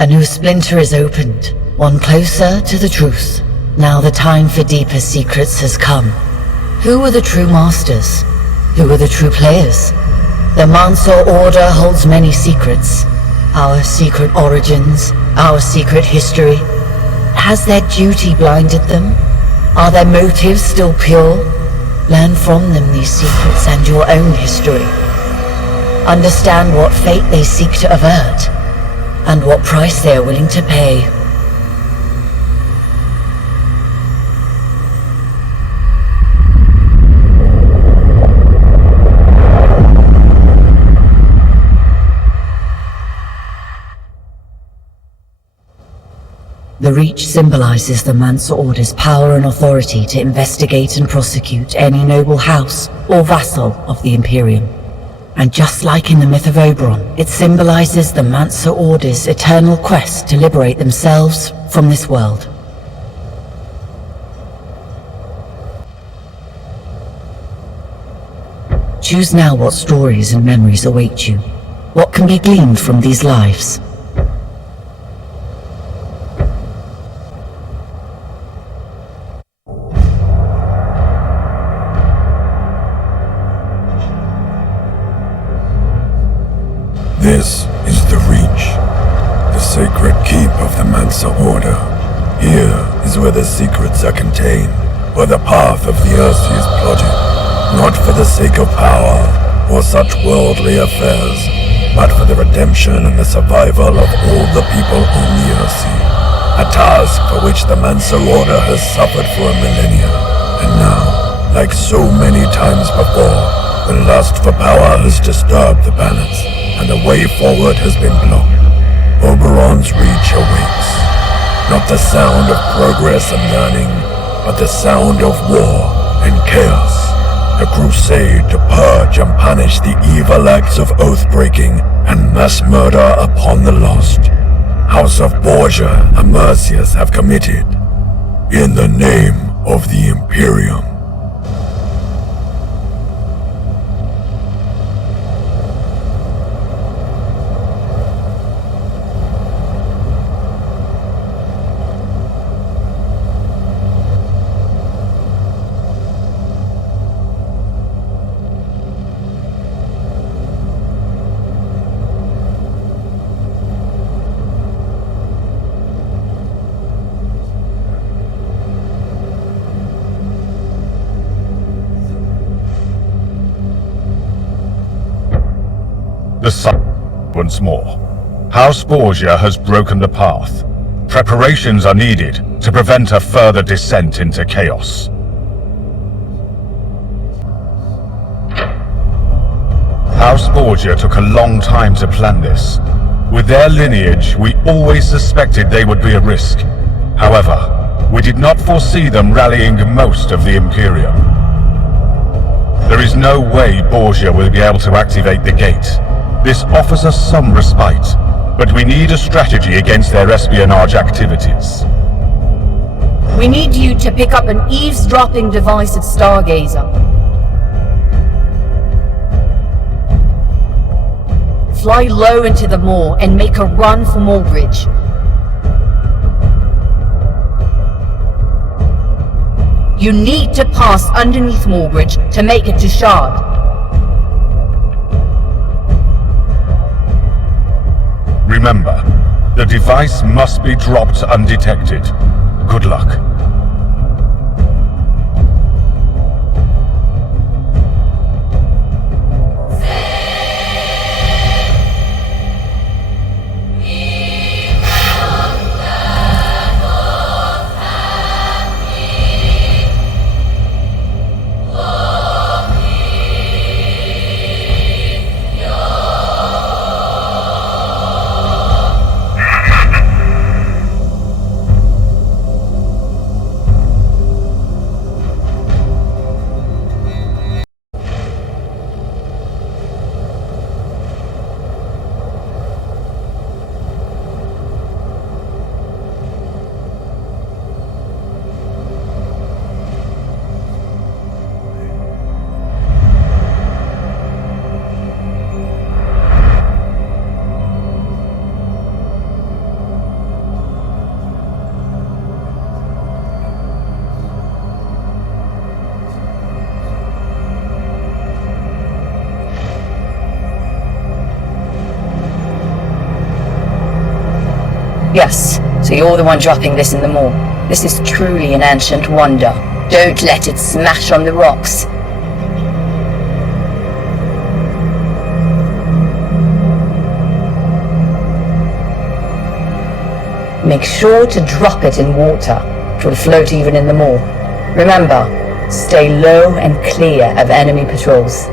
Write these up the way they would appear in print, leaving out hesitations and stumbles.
A new splinter is opened, one closer to the truth. Now the time for deeper secrets has come. Who are the true masters? Who are the true players? The Mansa Order holds many secrets. Our secret origins, our secret history. Has their duty blinded them? Are their motives still pure? Learn from them these secrets and your own history. Understand what fate they seek to avert, and what price they are willing to pay. The Reach symbolizes the Mansa Order's power and authority to investigate and prosecute any noble house or vassal of the Imperium. And just like in the myth of Oberon, it symbolizes the Mansa Order's eternal quest to liberate themselves from this world. Choose now what stories and memories await you. What can be gleaned from these lives? This is the Reach, the sacred keep of the Mansa Order. Here is where the secrets are contained, where the path of the Earth is plotted, not for the sake of power or such worldly affairs, but for the redemption and the survival of all the people on the Earth. A task for which the Mansa Order has suffered for a millennia, and now, like so many times before, the lust for power has disturbed the balance, and the way forward has been blocked. Oberon's Reach awakes. Not the sound of progress and learning, but the sound of war and chaos. A crusade to purge and punish the evil acts of oath-breaking and mass murder upon the lost. House of Borgia and Mercius have committed in the name of the Imperium. The sun once more. House Borgia has broken the path. Preparations are needed to prevent a further descent into chaos. House Borgia took a long time to plan this. With their lineage, we always suspected they would be a risk. However, we did not foresee them rallying most of the Imperium. There is no way Borgia will be able to activate the gate. This offers us some respite, but we need a strategy against their espionage activities. We need you to pick up an eavesdropping device at Stargazer. Fly low into the moor and make a run for Moorbridge. You need to pass underneath Moorbridge to make it to Shard. Remember, the device must be dropped undetected. Good luck. Yes, so you're the one dropping this in the moor. This is truly an ancient wonder. Don't let it smash on the rocks. Make sure to drop it in water. It will float even in the moor. Remember, stay low and clear of enemy patrols.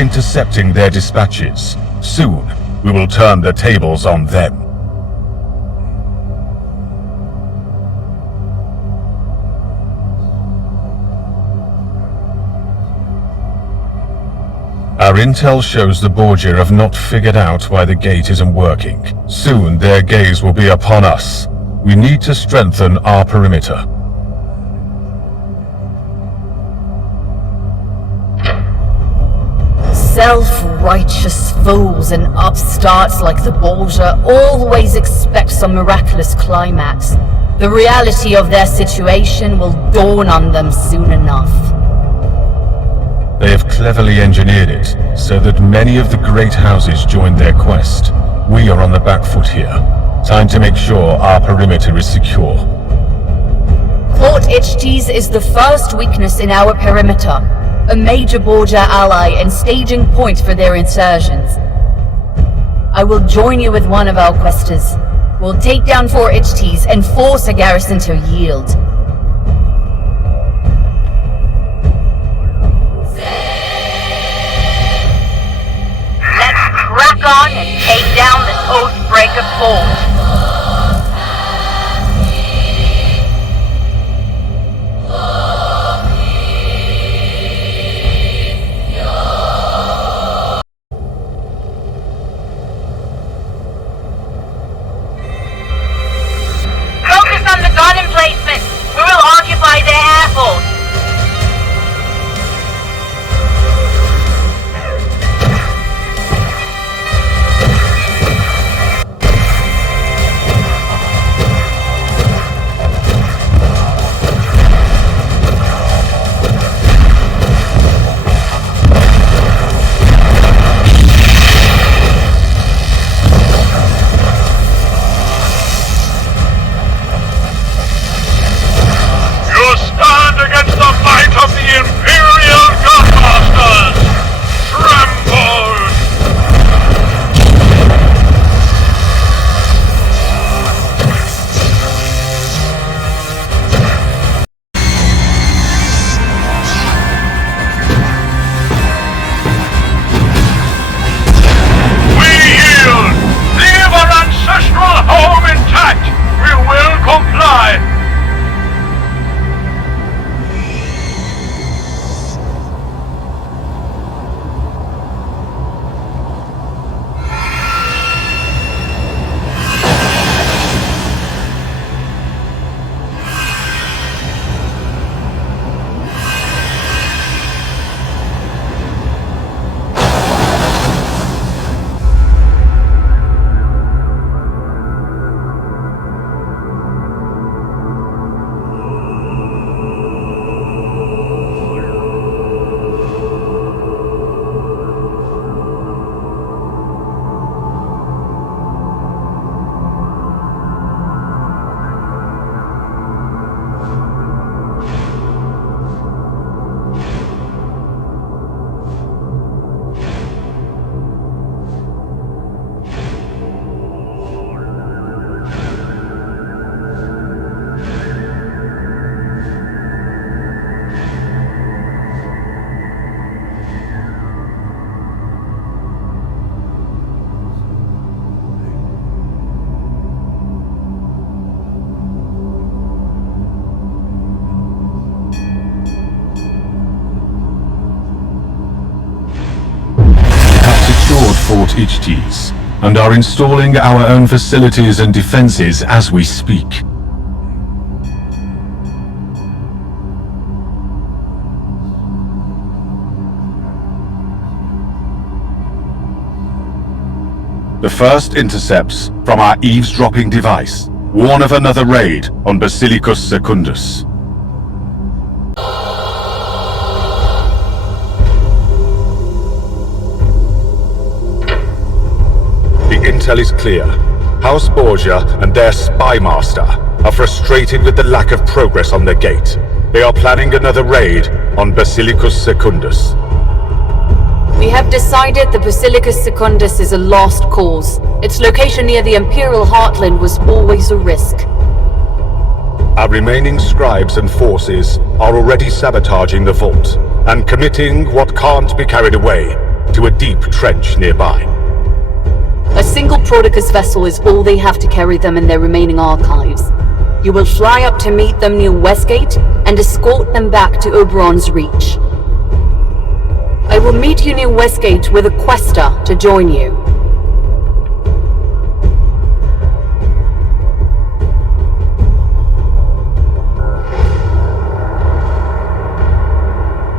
intercepting their dispatches. Soon, we will turn the tables on them. Our intel shows the Borgia have not figured out why the gate isn't working. Soon their gaze will be upon us. We need to strengthen our perimeter. Self-righteous fools and upstarts like the Borgia always expect some miraculous climax. The reality of their situation will dawn on them soon enough. They have cleverly engineered it so that many of the great houses join their quest. We are on the back foot here. Time to make sure our perimeter is secure. Fort Ichtes is the first weakness in our perimeter, a major Borgia ally and staging point for their insurgents. I will join you with one of our questers. We'll take down Fort Ichtes and force a garrison to yield. Crack on and take down this Oathbreaker fort. Focus on the gun emplacement. We will occupy their airport. Fort Ichtes, and are installing our own facilities and defenses as we speak. The first intercepts from our eavesdropping device warn of another raid on Basilicus Secundus. Intel is clear. House Borgia and their spy master are frustrated with the lack of progress on their gate. They are planning another raid on Basilicus Secundus. We have decided the Basilicus Secundus is a lost cause. Its location near the Imperial Heartland was always a risk. Our remaining scribes and forces are already sabotaging the vault and committing what can't be carried away. to a deep trench nearby. A single Prodicus vessel is all they have to carry them and their remaining archives. You will fly up to meet them near Westgate and escort them back to Oberon's Reach. I will meet you near Westgate with a quester to join you.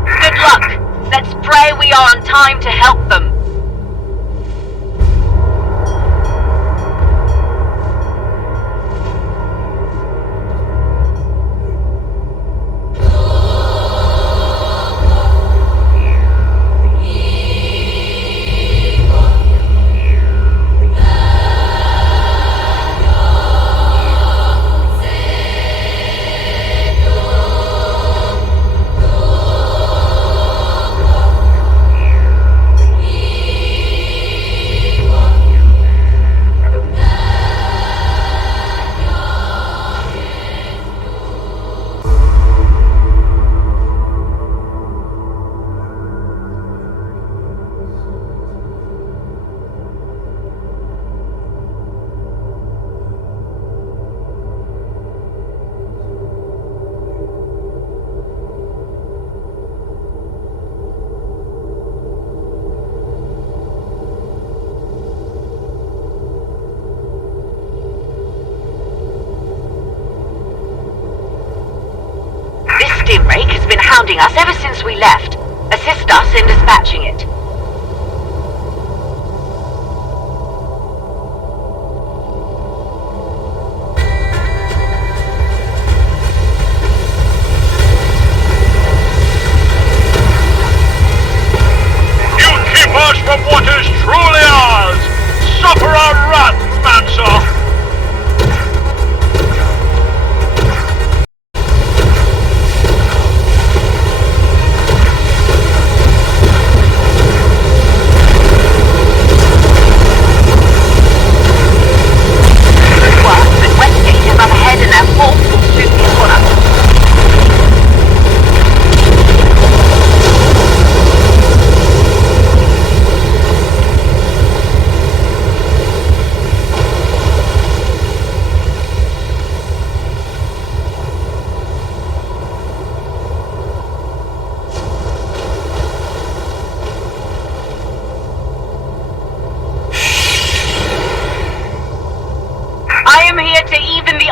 Good luck. Let's pray we are on time to help them. Rake has been hounding us ever since we left. Assist us in dispatching it. You keep us from what is truly ours! Suffer our wrath, Mansa!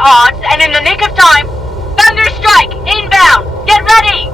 Odds, and in the nick of time, Thunder Strike, inbound! Get ready!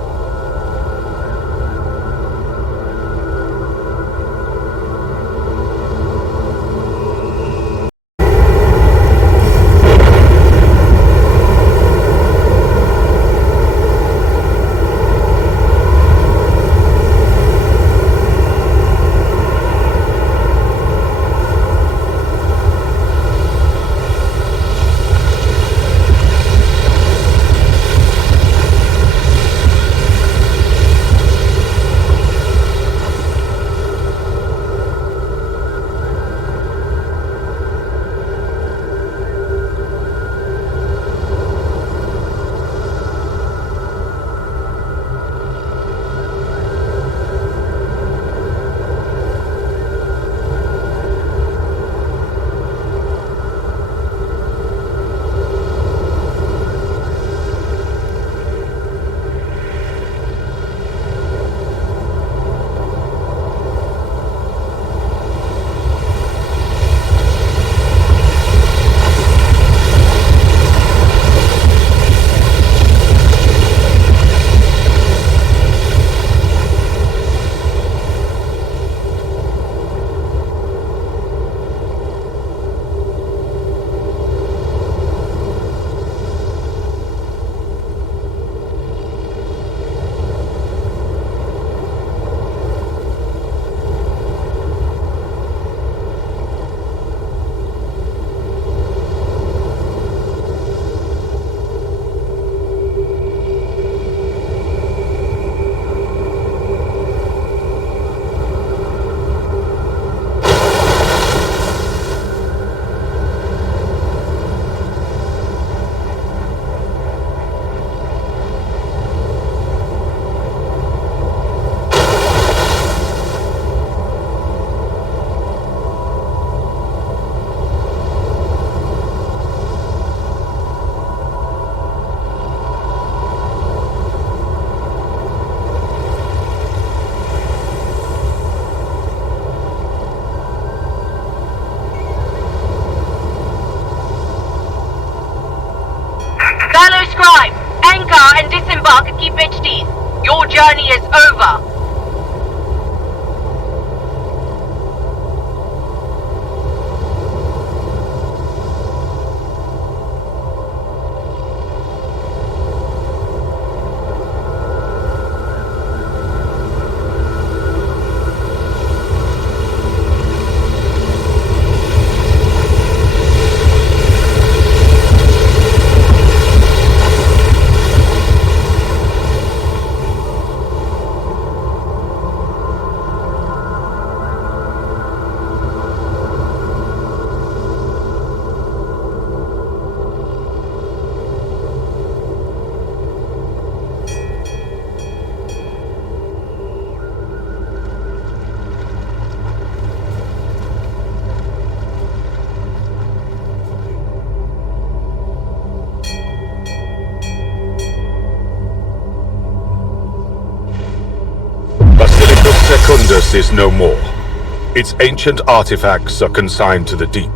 arrived. Anchor and disembark at Keep HDs. Your journey is over. Secundus is no more. Its ancient artifacts are consigned to the deep.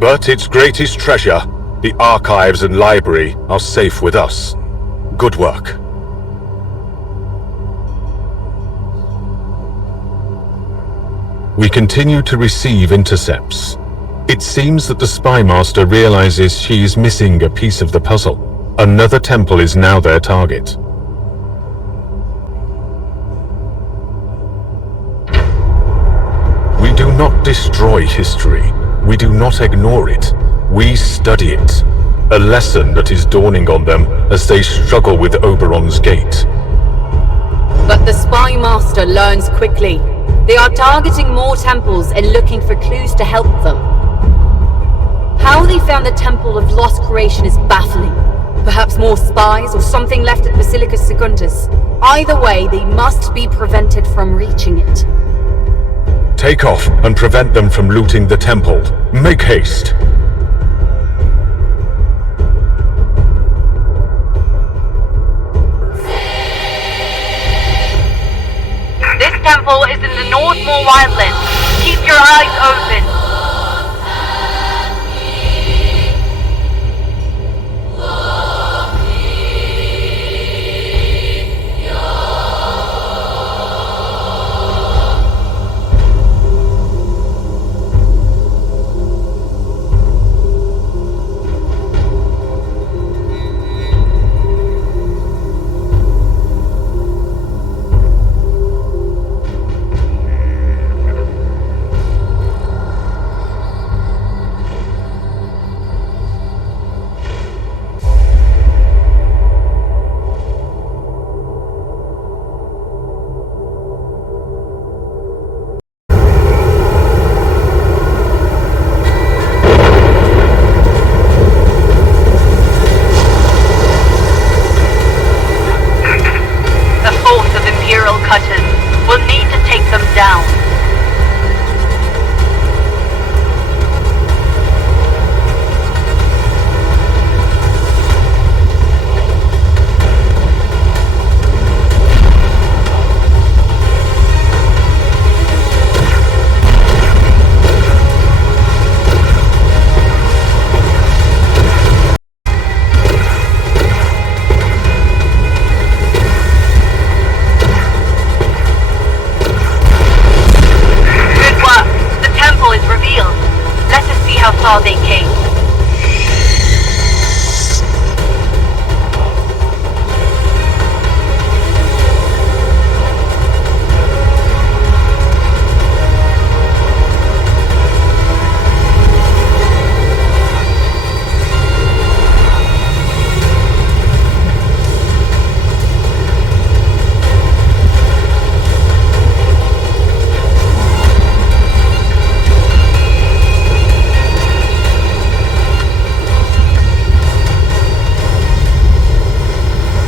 But its greatest treasure, the archives and library, are safe with us. Good work. We continue to receive intercepts. It seems that the Spy Master realizes she is missing a piece of the puzzle. Another temple is now their target. We do not destroy history. We do not ignore it. We study it. A lesson that is dawning on them as they struggle with Oberon's gate. But the Spy Master learns quickly. They are targeting more temples and looking for clues to help them. How they found the Temple of Lost Creation is baffling. Perhaps more spies or something left at Basilica Secundus. Either way, they must be prevented from reaching it. Take off and prevent them from looting the temple. Make haste. This temple is in the Northmore Wildlands. Keep your eyes open.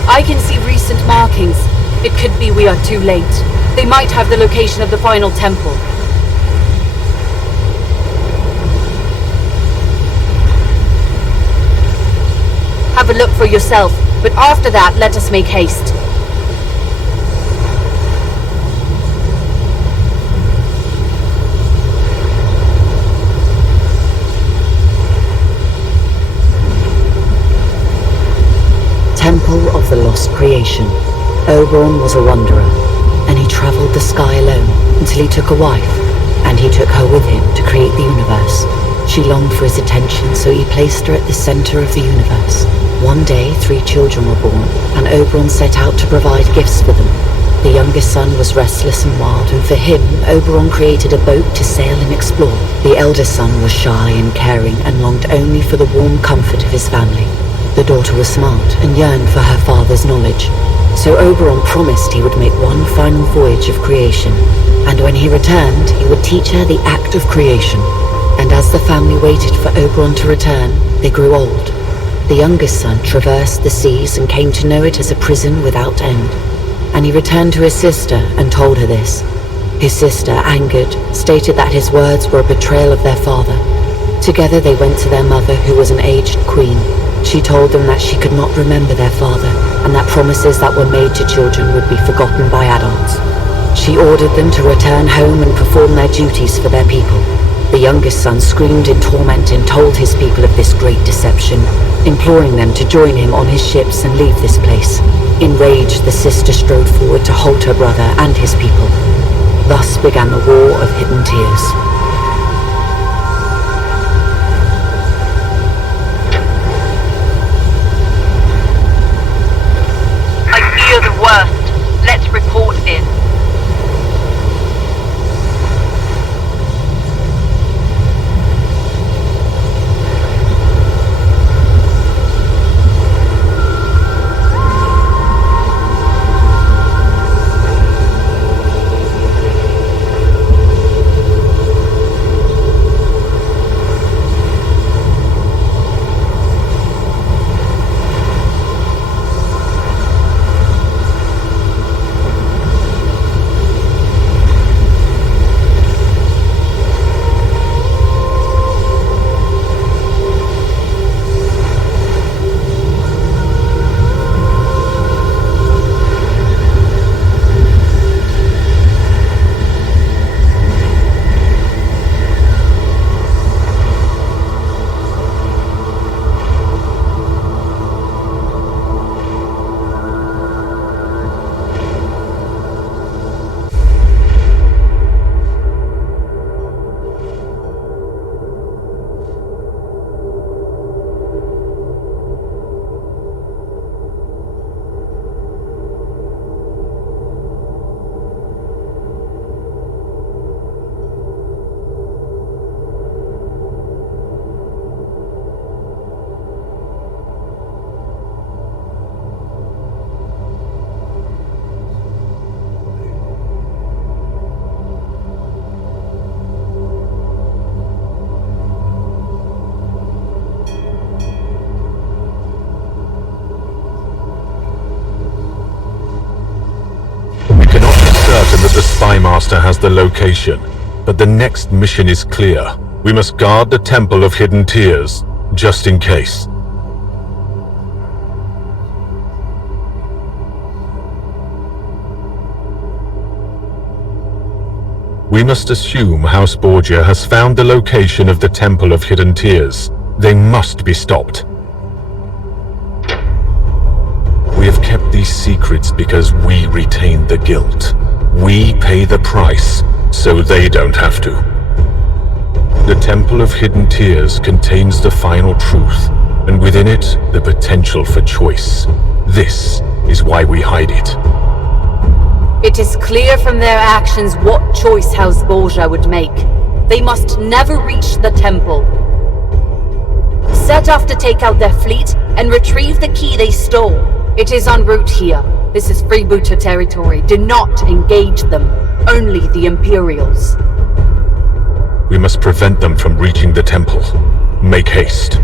I can see recent markings. It could be we are too late. They might have the location of the final temple. Have a look for yourself, but after that, let us make haste. lost creation. Oberon was a wanderer, and he travelled the sky alone until he took a wife, and he took her with him to create the universe. She longed for his attention, so he placed her at the centre of the universe. One day, 3 children were born, and Oberon set out to provide gifts for them. The youngest son was restless and wild, and for him, Oberon created a boat to sail and explore. The eldest son was shy and caring, and longed only for the warm comfort of his family. The daughter was smart, and yearned for her father's knowledge. So Oberon promised he would make one final voyage of creation, and when he returned, he would teach her the act of creation. And as the family waited for Oberon to return, they grew old. The youngest son traversed the seas and came to know it as a prison without end. And he returned to his sister and told her this. His sister, angered, stated that his words were a betrayal of their father. Together they went to their mother, who was an aged queen. She told them that she could not remember their father, and that promises that were made to children would be forgotten by adults. She ordered them to return home and perform their duties for their people. The youngest son screamed in torment and told his people of this great deception, imploring them to join him on his ships and leave this place. Enraged, the sister strode forward to hold her brother and his people. Thus began the War of Hidden Tears. I fear the worst. Let's report in. The Spy Master has the location, but the next mission is clear. We must guard the Temple of Hidden Tears, just in case. We must assume House Borgia has found the location of the Temple of Hidden Tears. They must be stopped. We have kept these secrets because we retain the guilt. We pay the price, so they don't have to. The Temple of Hidden Tears contains the final truth, and within it, the potential for choice. This is why we hide it. It is clear from their actions what choice House Borgia would make. They must never reach the temple. Set off to take out their fleet and retrieve the key they stole. It is en route here. This is freebooter territory. Do not engage them. Only the Imperials. We must prevent them from reaching the temple. Make haste.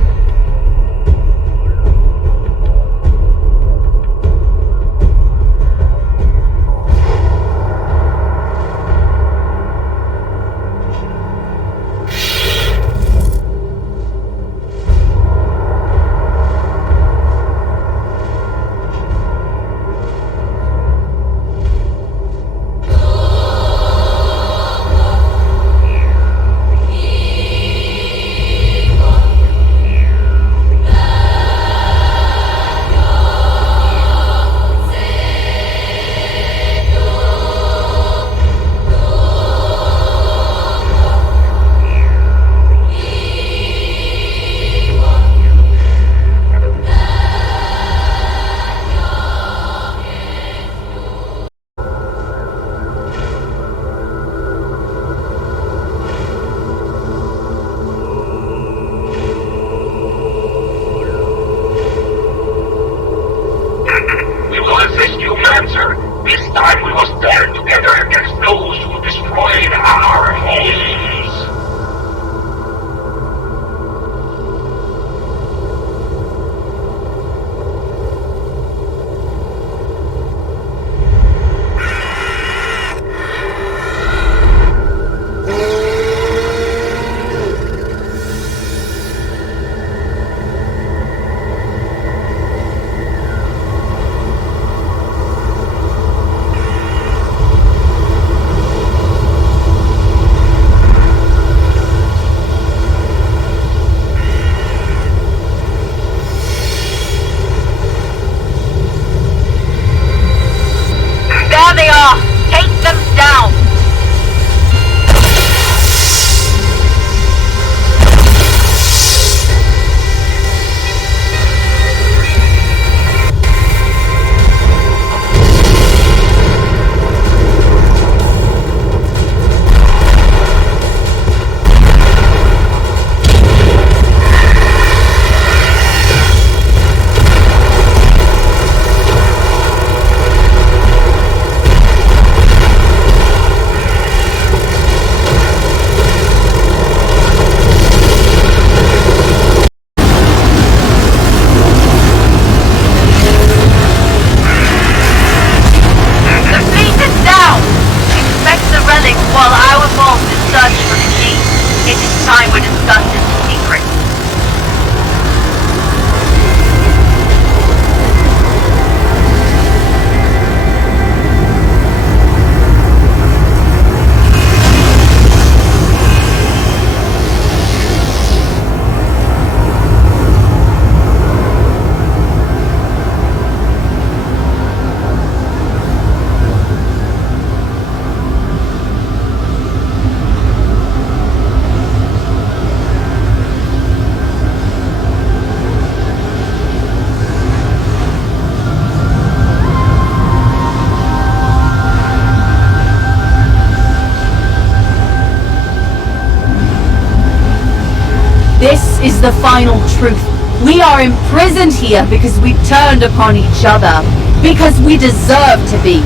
the final truth. We are imprisoned here because we turned upon each other, because we deserve to be.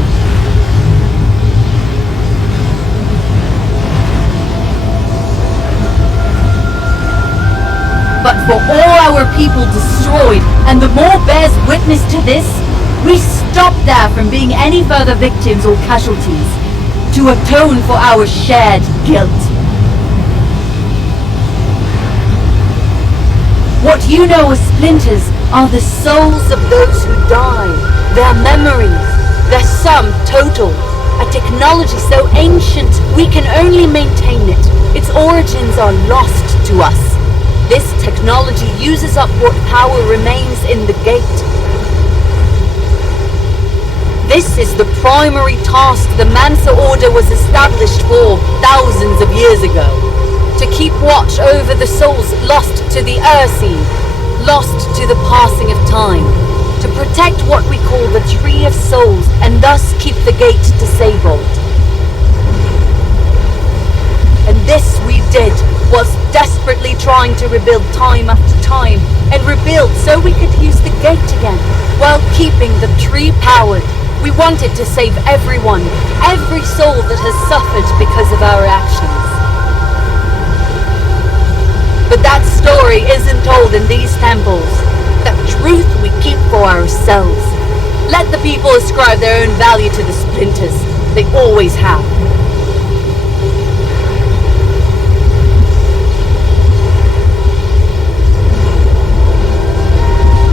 But for all our people destroyed, and the more bears witness to this, we stop there from being any further victims or casualties, to atone for our shared guilt. What you know as splinters are the souls of those who die, their memories, their sum total, a technology so ancient we can only maintain it. Its origins are lost to us. This technology uses up what power remains in the gate. This is the primary task the Mansa Order was established for thousands of years ago. To keep watch over the souls lost to the Ursi, lost to the passing of time. To protect what we call the Tree of Souls and thus keep the gate disabled. And this we did, whilst desperately trying to rebuild time after time, and rebuild so we could use the gate again, while keeping the tree powered. We wanted to save everyone, every soul that has suffered because of our actions. But that story isn't told in these temples. That truth we keep for ourselves. Let the people ascribe their own value to the splinters. They always have.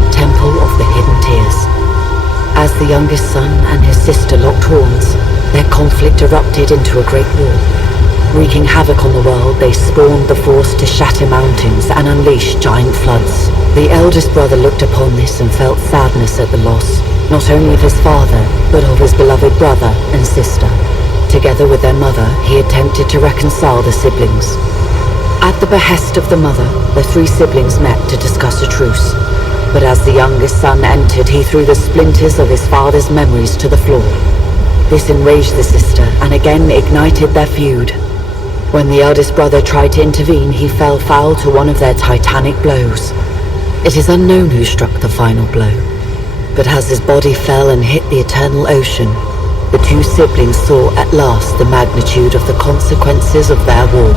Temple of the Hidden Tears. As the youngest son and his sister locked horns, their conflict erupted into a great war. Wreaking havoc on the world, they spawned the force to shatter mountains and unleash giant floods. The eldest brother looked upon this and felt sadness at the loss, not only of his father, but of his beloved brother and sister. Together with their mother, he attempted to reconcile the siblings. At the behest of the mother, the three siblings met to discuss a truce. But as the youngest son entered, he threw the splinters of his father's memories to the floor. This enraged the sister and again ignited their feud. When the eldest brother tried to intervene, he fell foul to one of their titanic blows. It is unknown who struck the final blow, but as his body fell and hit the eternal ocean, the two siblings saw at last the magnitude of the consequences of their war.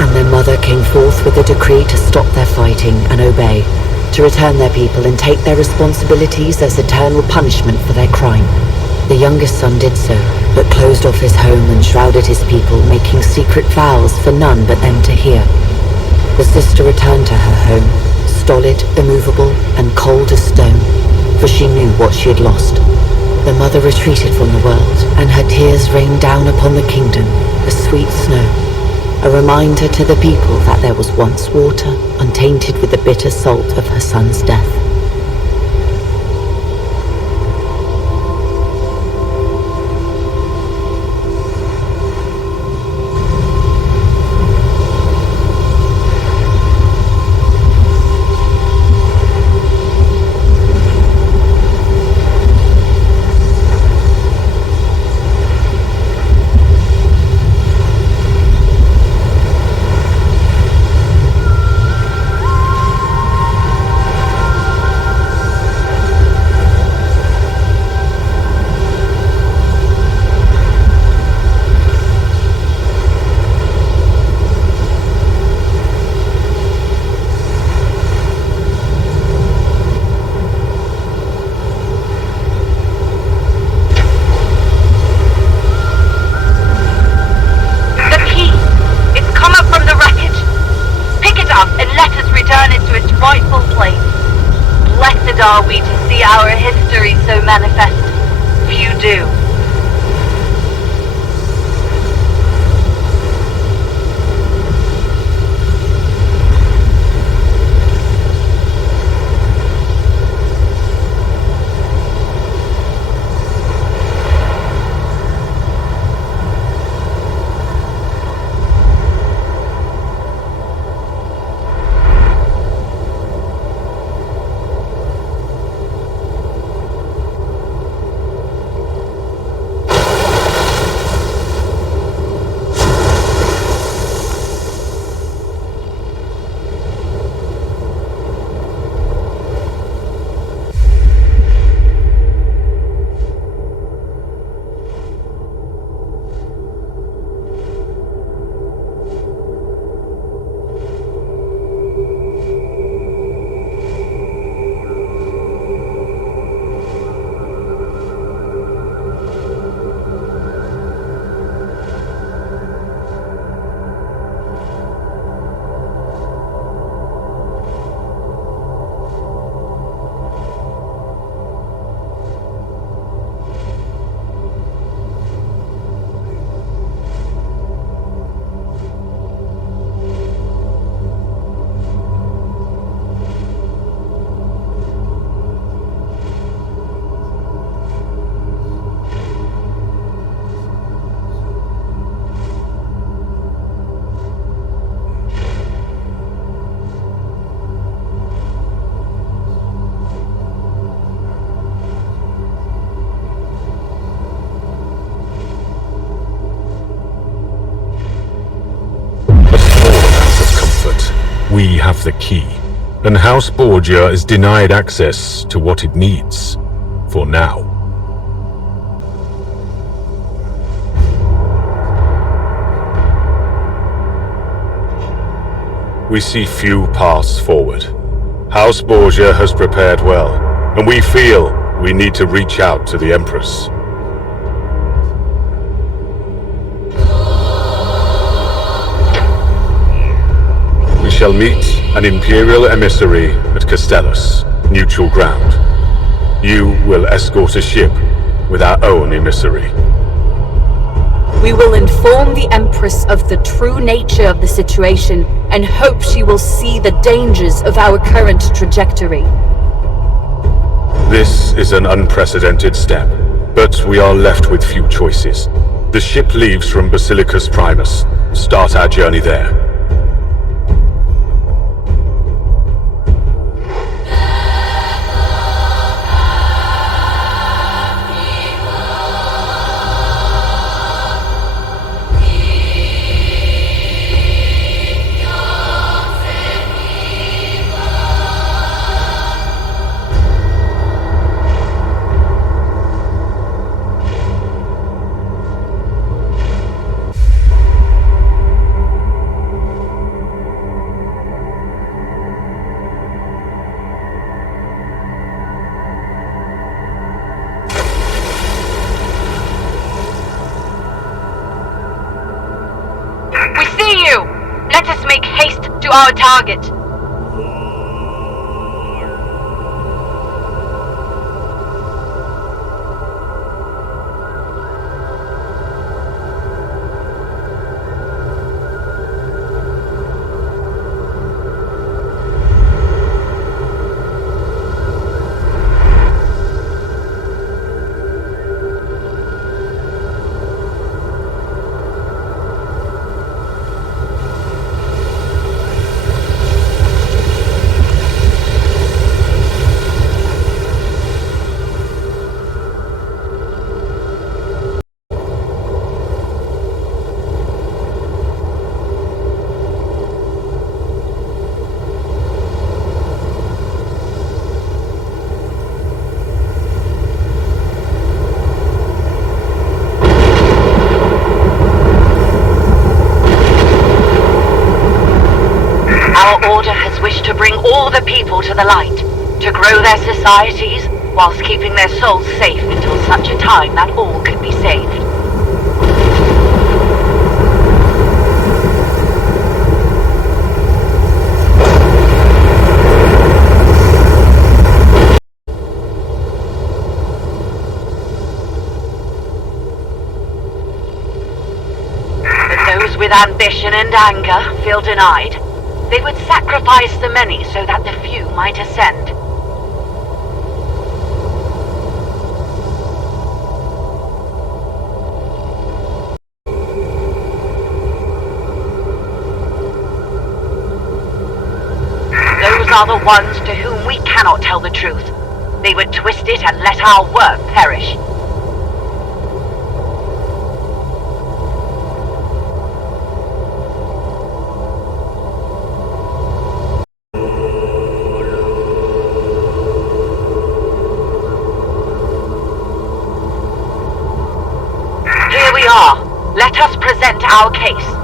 And their mother came forth with a decree to stop their fighting and obey, to return their people and take their responsibilities as eternal punishment for their crime. The youngest son did so, but closed off his home and shrouded his people, making secret vows for none but them to hear. The sister returned to her home, stolid, immovable, and cold as stone, for she knew what she had lost. The mother retreated from the world, and her tears rained down upon the kingdom, as sweet snow, a reminder to the people that there was once water, untainted with the bitter salt of her son's death. Are we to see our history so manifest? Few do. have the key, and House Borgia is denied access to what it needs, for now. We see few paths forward. House Borgia has prepared well, and we feel we need to reach out to the Empress. We shall meet an Imperial emissary at Castellus, neutral ground. You will escort a ship with our own emissary. We will inform the Empress of the true nature of the situation and hope she will see the dangers of our current trajectory. This is an unprecedented step, but we are left with few choices. The ship leaves from Basilicus Primus. Start our journey there. To our target. To bring all the people to the light, to grow their societies, whilst keeping their souls safe until such a time that all can be saved. But those with ambition and anger feel denied. They would sacrifice the many so that the few might ascend. Those are the ones to whom we cannot tell the truth. They would twist it and let our work perish. Let us present our case.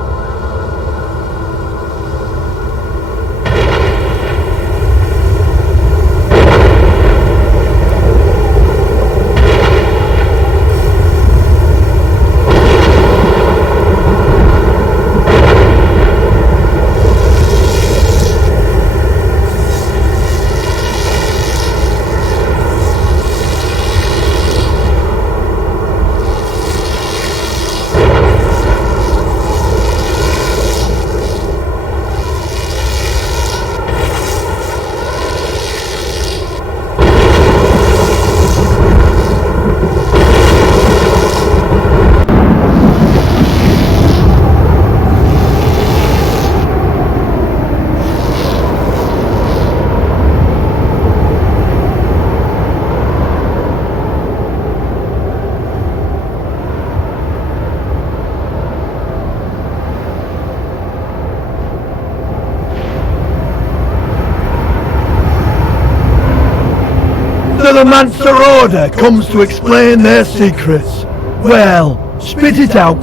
the Mansa Order comes to explain their secrets, well, spit it out.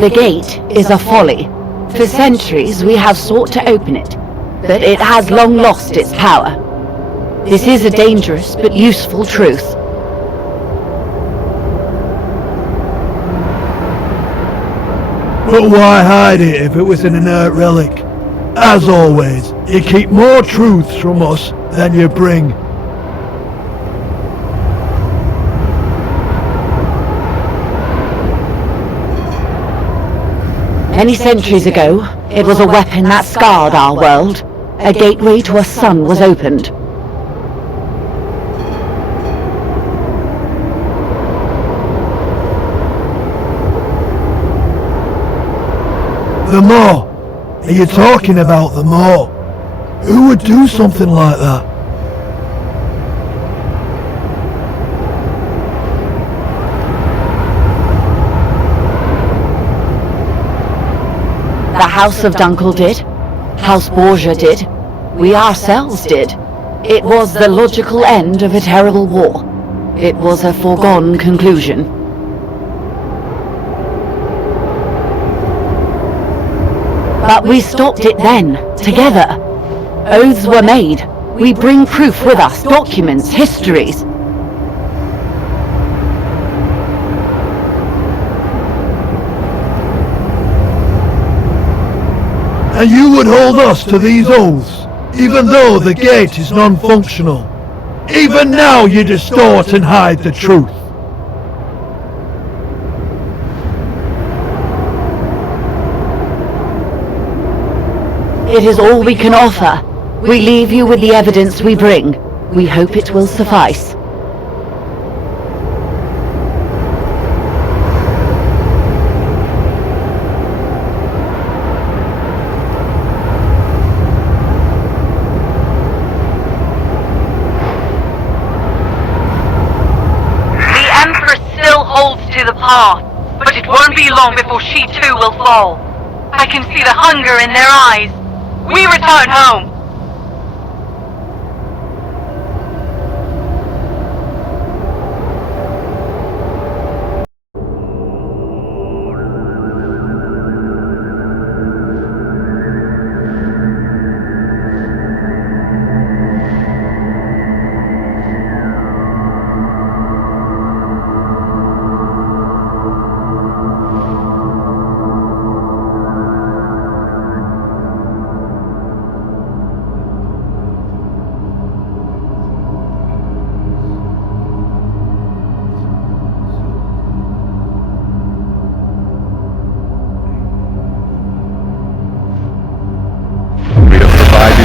The gate is a folly. For centuries we have sought to open it, but it has long lost its power. This is a dangerous but useful truth. But why hide it if it was an inert relic? As always, you keep more truths from us than you bring. Many centuries ago, it was a weapon that scarred our world. A gateway to a sun was opened. The Maw? Are you talking about the Maw? Who would do something like that? The House of Dunkel did. House Borgia did. We ourselves did. It was the logical end of a terrible war. It was a foregone conclusion. But we stopped it then, together. Oaths were made. We bring proof with us, documents, histories. And you would hold us to these oaths, even though the gate is non-functional. Even now you distort and hide the truth. It is all we can offer. We leave you with the evidence we bring. We hope it will suffice. The Empress still holds to the path, but it won't be long before she too will fall. I can see the hunger in their eyes. We return home.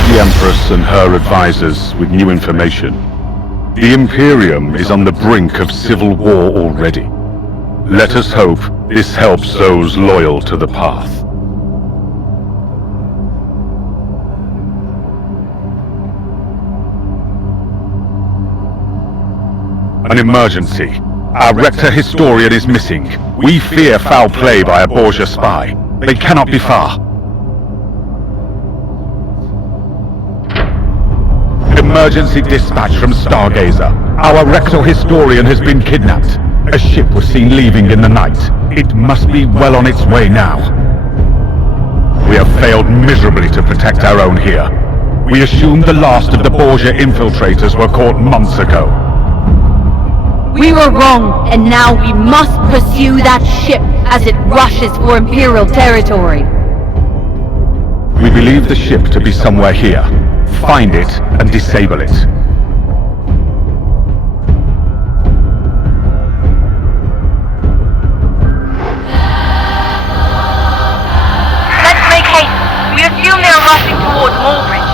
The Empress and her advisors with new information. The Imperium is on the brink of civil war already. Let us hope this helps those loyal to the path. An emergency. Our Rector Historian is missing. We fear foul play by a Borgia spy. They cannot be far. Emergency dispatch from Stargazer. Our Rector Historian has been kidnapped. A ship was seen leaving in the night. It must be well on its way now. We have failed miserably to protect our own here. We assumed the last of the Borgia infiltrators were caught months ago. We were wrong, and now we must pursue that ship as it rushes for Imperial territory. We believe the ship to be somewhere here. Find it and disable it. Let's make haste. We assume they're rushing towards Mulbridge.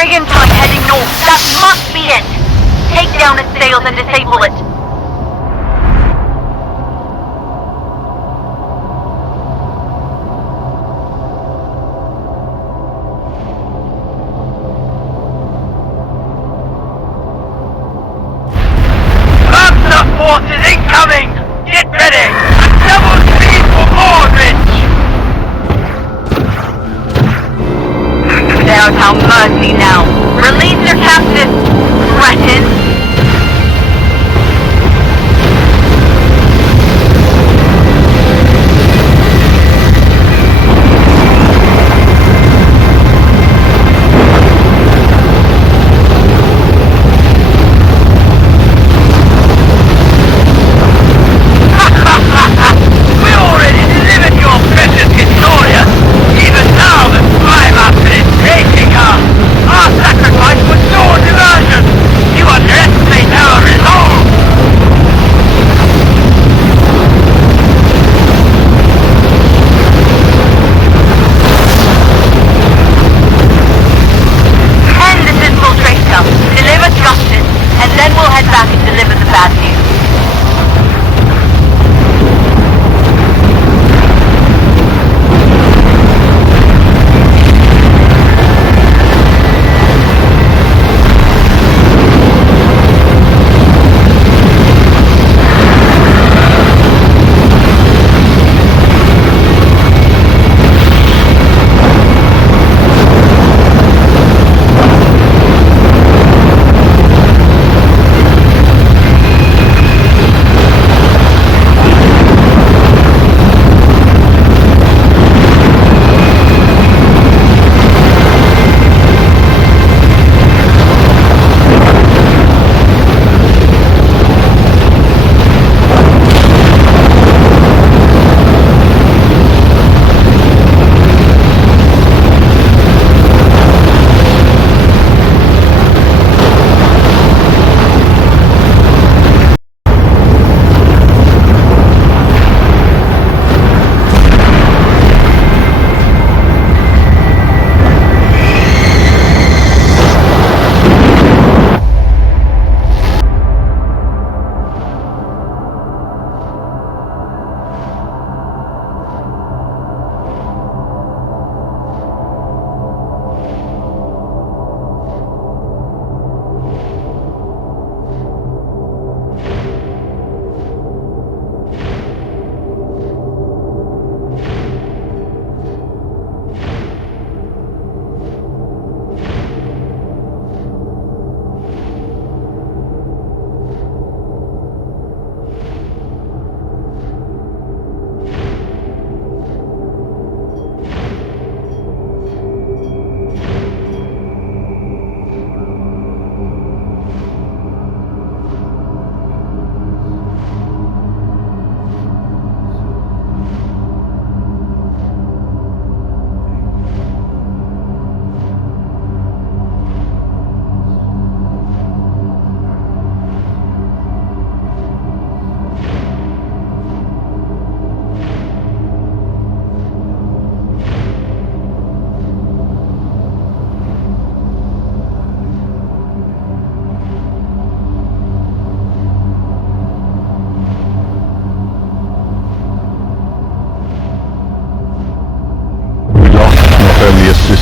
brigantine heading north. That must be it. Take down its sails and disable it. Forces incoming! Get ready! Double speed for Aldrich! There's our mercy now. Release your captive, threaten.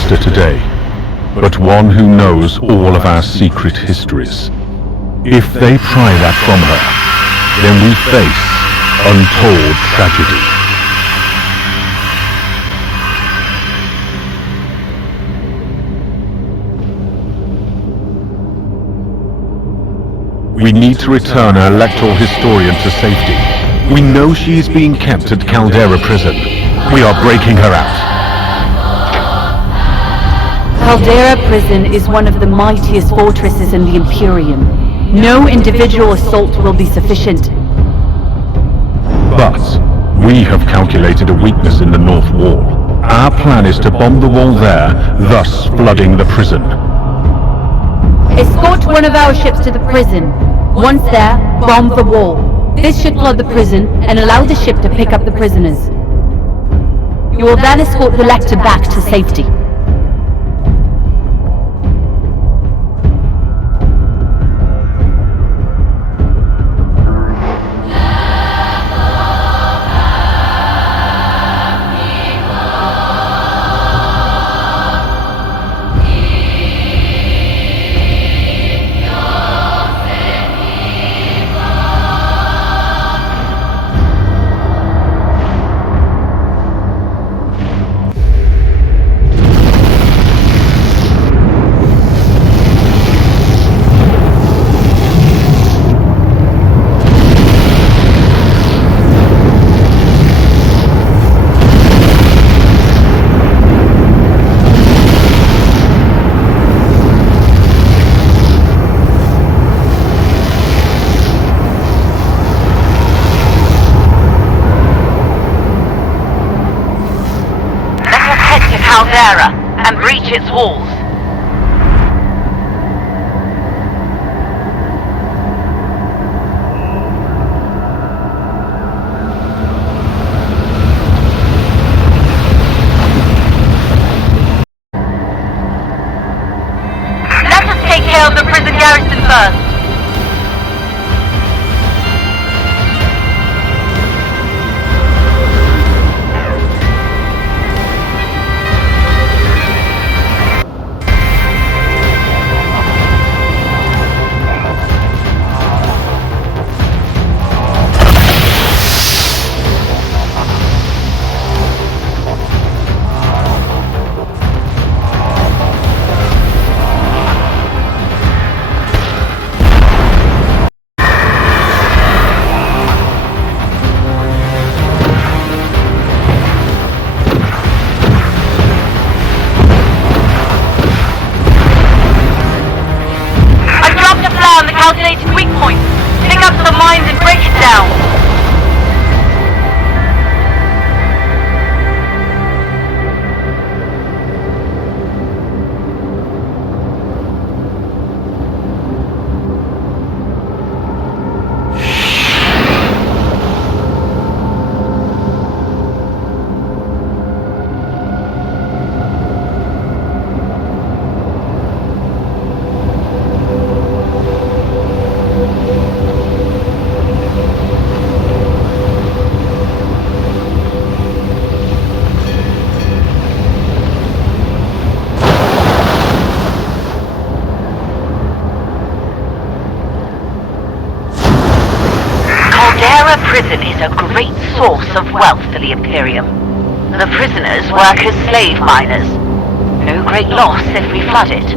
Today, but one who knows all of our secret histories. If they pry that from her, then we face untold tragedy. We need to return our electoral historian to safety. We know she is being kept at Caldera prison. We are breaking her out. Caldera prison is one of the mightiest fortresses in the Imperium. No individual assault will be sufficient. But we have calculated a weakness in the North Wall. Our plan is to bomb the wall there, thus flooding the prison. Escort one of our ships to the prison. Once there, bomb the wall. This should flood the prison and allow the ship to pick up the prisoners. You will then escort the Lector back to safety. Caldera and breach its walls. Let us take care of the prison garrison first. Calculated weak point. Pick up the mines and break it down. Prison is a great source of wealth for the Imperium. The prisoners work as slave miners. No great loss if we flood it.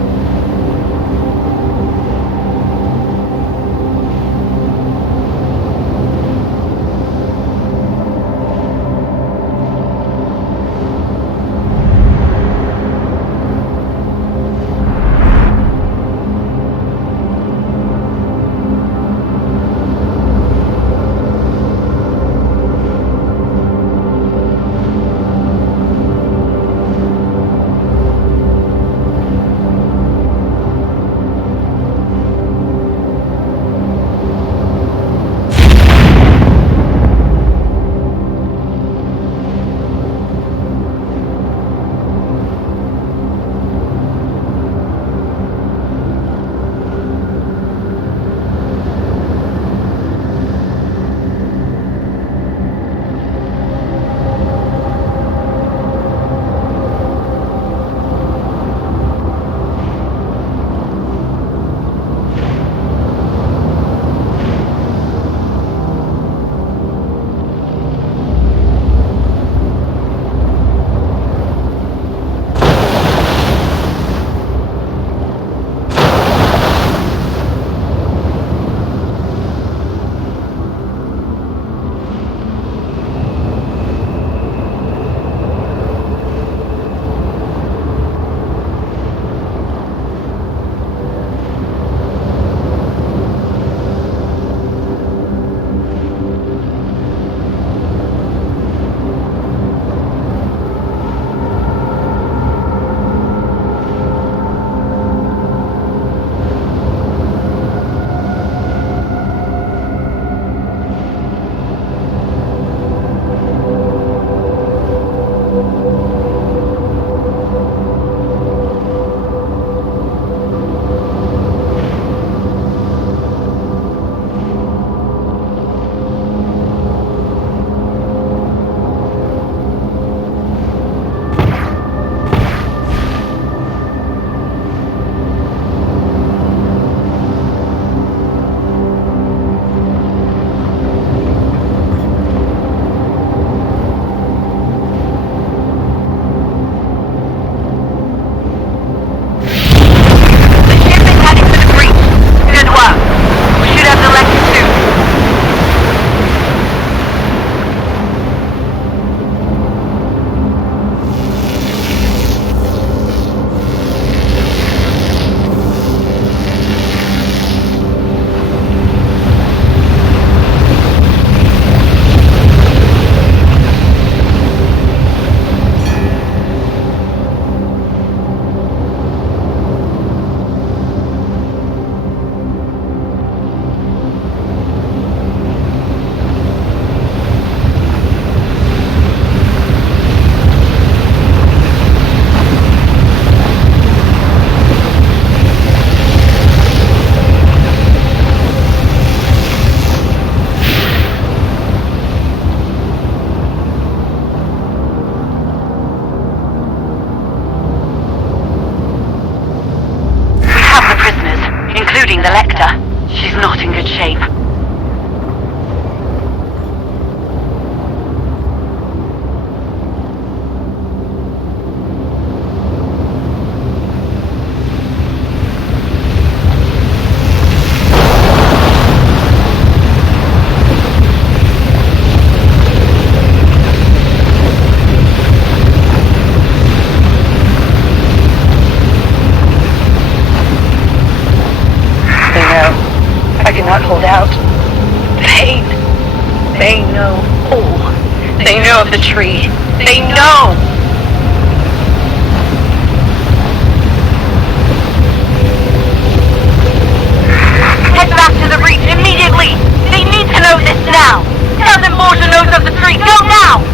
They know all. They know of the tree. They know! Head back to the breach immediately! They need to know this now! Tell them Borgia knows of the tree! Go now!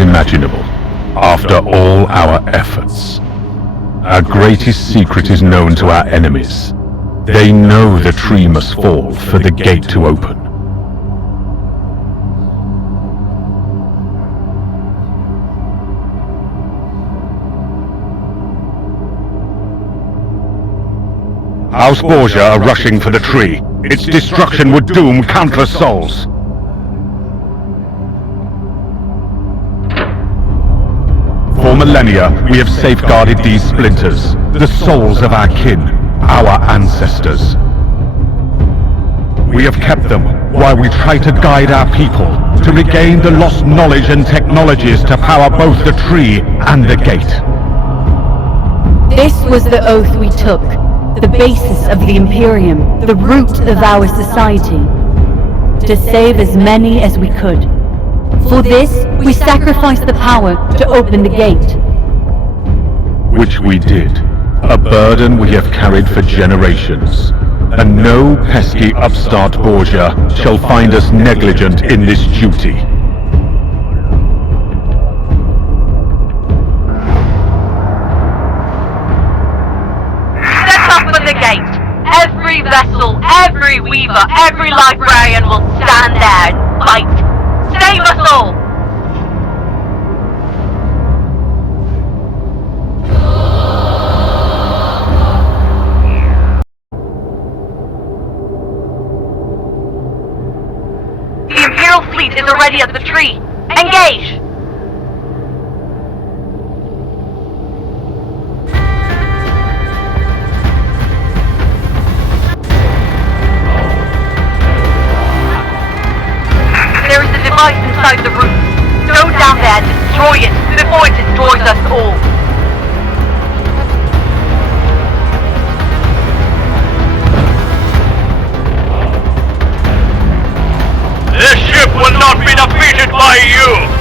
Imaginable. After all our efforts, our greatest secret is known to our enemies. They know the tree must fall for the gate to open. House Borgia are rushing for the tree. Its destruction would doom countless souls. For millennia, we have safeguarded these splinters, the souls of our kin, our ancestors. We have kept them while we try to guide our people to regain the lost knowledge and technologies to power both the tree and the gate. This was the oath we took, the basis of the Imperium, the root of our society. To save as many as we could. For this, we sacrificed the power to open the gate. Which we did. A burden we have carried for generations. And no pesky upstart Borgia shall find us negligent in this duty. Set up for the gate! Every vessel, every weaver, every librarian will stand there and fight! Save us all! The Imperial fleet is already at the tree. Engage! There is a device inside the room. Go down there and destroy it before it destroys us all. This ship will not be defeated by you!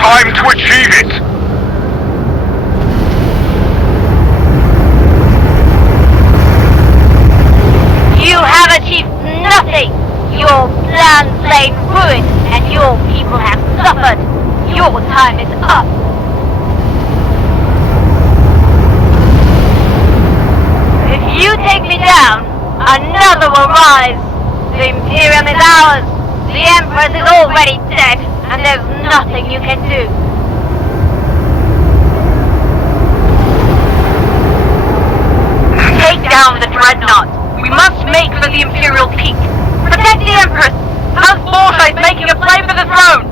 time to achieve it! You have achieved nothing! Your plans lay ruined, and your people have suffered! Your time is up! If you take me down, another will rise! The Imperium is ours! The Empress is already dead, and there's nothing you can do! Take down the Dreadnought! We must make for the Imperial Peak! Protect the Empress! House Borgia is making a play for the throne!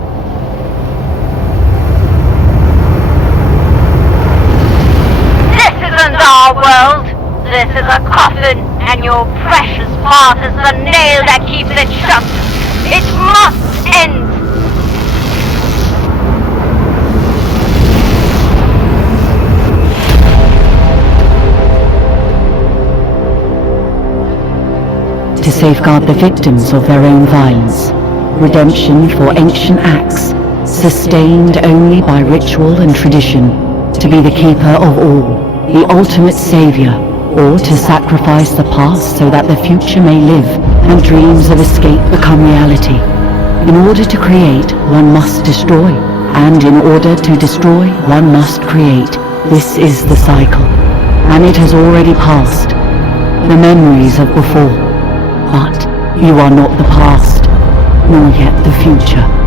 This isn't our world! This is a coffin, and your precious part is the nail that keeps it shut! It must end! To safeguard the victims of their own violence, redemption for ancient acts, sustained only by ritual and tradition, to be the keeper of all, the ultimate savior, or to sacrifice the past so that the future may live and dreams of escape become reality. In order to create, one must destroy, and in order to destroy, one must create. This is the cycle, and it has already passed. The memories of before. But you are not the past, nor yet the future.